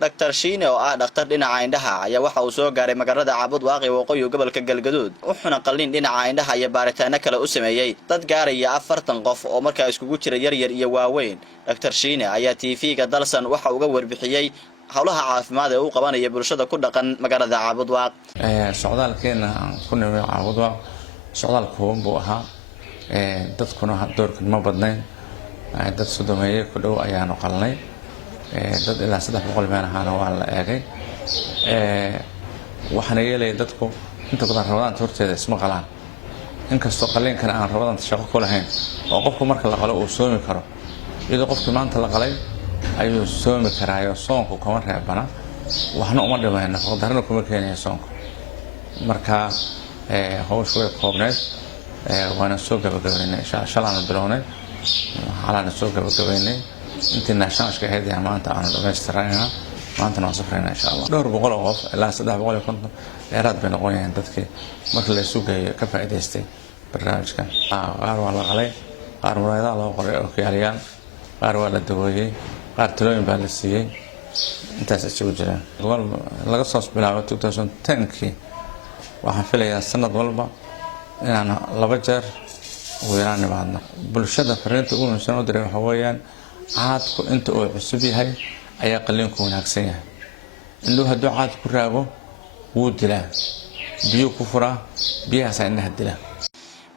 Dr. Shiine oo ah dhakhtar dhinaca indhaha ayaa waxa uu soo gaaray magaalada Caabudwaaq ee waqooyi gobolka Galgaduud wuxuuna qalliin dhinaca indhaha iyo baaritaano kale u sameeyay dad gaaraya 40 qof oo markaa iskugu jira yar iyo waaweyn. Dr. Shiine ayaa TV-ga Dalsan waxa uu uga warbixiyay hawlaha caafimaad ee uu qabanaya bulshada ku dhaqan magaalada Caabudwaaq. Socdaalkeena ku nimay Caabudwaaq socdaal kooban buu ahaa dadkuna doorkan ma badnayn dad sodomeeye ku dhow ayaanu qalnay dad ilaa 300 meel ahaana waa la eegay waxaana yeelay dadku inta badan rabadaan horteeda isma qalaan inkastoo qalliinkan aan rabadaan shaqo ku lahayn oo qofku marka la qalo uu soomi karo iyadoo qofkii maanta la qalay ayuu soomi karaayo soonku kama reebana waxna uma dhimayno darna kuma keenayo soonku marka hawshu way koobneed waana soo gabagabeynay shalaana bilownay xalana soo gabagabeynay intii naashnaashka ahayd maanta aanu dhamaystirnaa maanta waan safraynaa insha Allah dhowr boqol qof ilaa 350 dheeraad bay noqonayaan dadkii marka la sugayo ka faa'iideystay barnaamijkan qaar waa la qalay qaar muraayadaha loo qoray oo kiyaaliyaan qaar waa la daweeyay qaar talooyin baa la siiyay intaas isugu jiraan laga soo bilaabo 2010kii waxaan filayaa sanad walba inaan 2 jeer ugu yaraan nimaadno bulshada fariinta ugu muhiimsan oo diray waxa weeyaan caadku inta uu cusub yahay ayaa qalliinku wanaagsan yahay indhuhu hadduu caad ku raago wuu dilaa biyo ku furaa biyahaas indhaha dilaa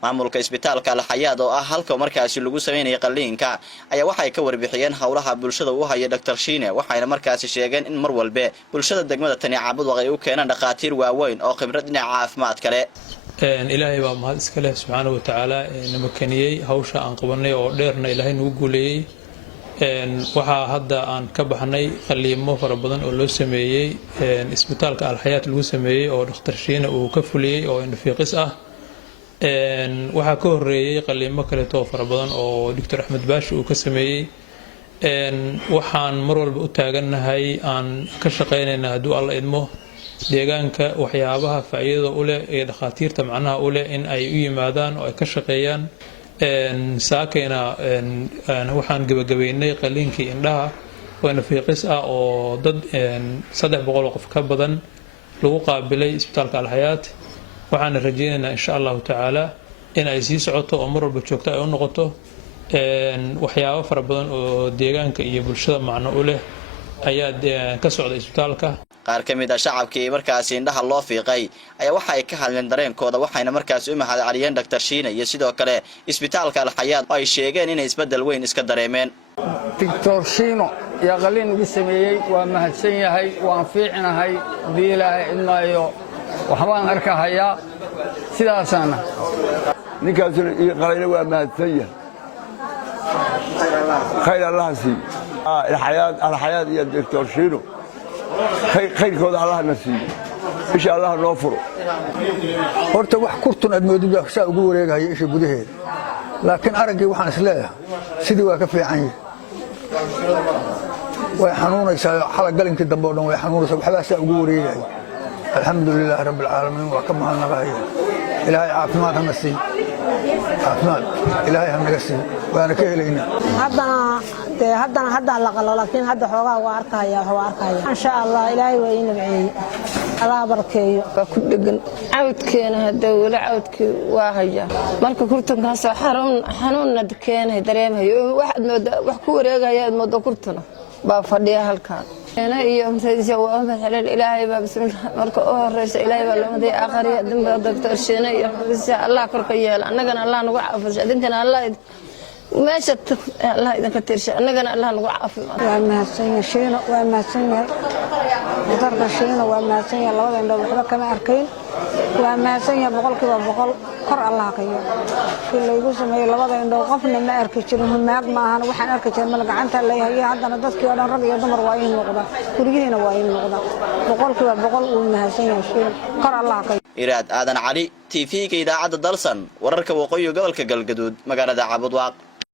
maamulka isbitaalka Al-Hayaat oo ah halka markaasi lagu sameeyay qalliinka ayaa waxay ka warbixiyeen hawlaha bulshada uu hayo Dr. Shiine waxayna markaasi sheegeen in mar walba bulshada degmada Tani Caabudwaaq ay u keenaan dhaqaatiir waaweyn oo khibrad dhinaca caafimaad kale ilaahay baa mahad iska leh subhanahu wa ta'ala inama kaniyay hawsha aan qabanay oo dheerna ilaahay nagu guuleeyay waxa hadda aan ka baxnay qalliimo fara badan oo loo sameeyay isbitaalka Al-Hayaat lagu sameeyay oo Dr. Shiine uu ka fuliyay oo indhafiiqis ah waxa ka horeeyay qalliimo kale oo fara badan oo Dr. Axmed Baashi uu ka sameeyay waxaan mar walba u taaganahay aan ka shaqeynayna haduu alla idmo deegaanka waxyaabaha faa'iido u leh ee dhaqaatiirta macnaha u leh in ay u yimaadaan oo ay ka shaqeeyaan saakayna waxaan gabagabeynay qalliinkii indhaha oo indhafiiqis ah oo dad 300 qof ka badan lagu qaabilay isbitaalka Al-Hayaat waxaan rajaynaynaa insha Allah ta'ala in ay sii socoto oo mar walba joogto ay u noqoto waxyaabo fara badan oo deegaanka iyo bulshada macno u leh ayaa ka socda isbitaalka qaar kamid ah shacabkii markaasi indhaha loo fiiqay ayaa waxa ay ka hadleen dareenkooda waxayna markaasi u mahadceliyeen Dr. Shiine iyo sidoo kale isbitaalka Al-Hayaat ay sheegeen in isbedel weyn iska dareemeen Dr. Shiine ya qalliin ugu sameeyay waa mahadsan yahay waan fiicinahay diilaahay inaayo waxbaan arkahayaa sidaasana ninkaas qalayna waa mahadsan yahay khayr Allah si Al-Hayaat iyo Dr. Shiine خيركود الله نسي إن شاء الله نوفره horta wax kurtun aad moodid saa ugu wareegayo isha gudaheeda laakiin aragii waxaan isleeyahay sidii waa ka fiican yahay way xanuunaysaa xala galinkii dambe oo dhan way xanuunaysaa waxba saa ugu wareegayo alxamdulillaah rabbil caalamiin waa ka mahadnaqayaa ilaahay caafimaad hana sii caafimaad ilaahay hanaga sii waana ka helaynaa haddana la qalo laakiin hadda xoogaa waa arkaya insha Allah ilaahay waa inuu nabciyo Allah barkeeyo ku dhagan cawdkeena hadda wala cawdkii waa haya marka kurtankaas xanuunna keenay dareemayo wax ku wareegaya moodo kurtana baa fadhiya halkaan أنا يوم تجي وأنا حلال إلهي بسم الله مرك أهرس إلهي بالله آخر دم دكتور شينا يحفظ الله كركيال أنا كان الله نوع عفز أدين كان الله ما شت الله إذا كتير شيء أنا كان الله نوع عفز وما سين شينا وما سين درب شينا وما سين الله عنده وحده كما أركين وما سين بقول كذا بقول قر الله قيا كل يقول سمي الله عنده وقفنا ما أركيشهم ما أنا وحنا أركيشهم ملك عنتها اللي هي عندنا ضد كي أنا ربي يدمر وين نقطة كلنا وين نقطة بقول كذا بقول وما سين شينا قر الله قيا إيراد آذن علي TV إذاعة Dalsan wararka waqooyiga gobolka Galgaduud magaalada Caabudwaaq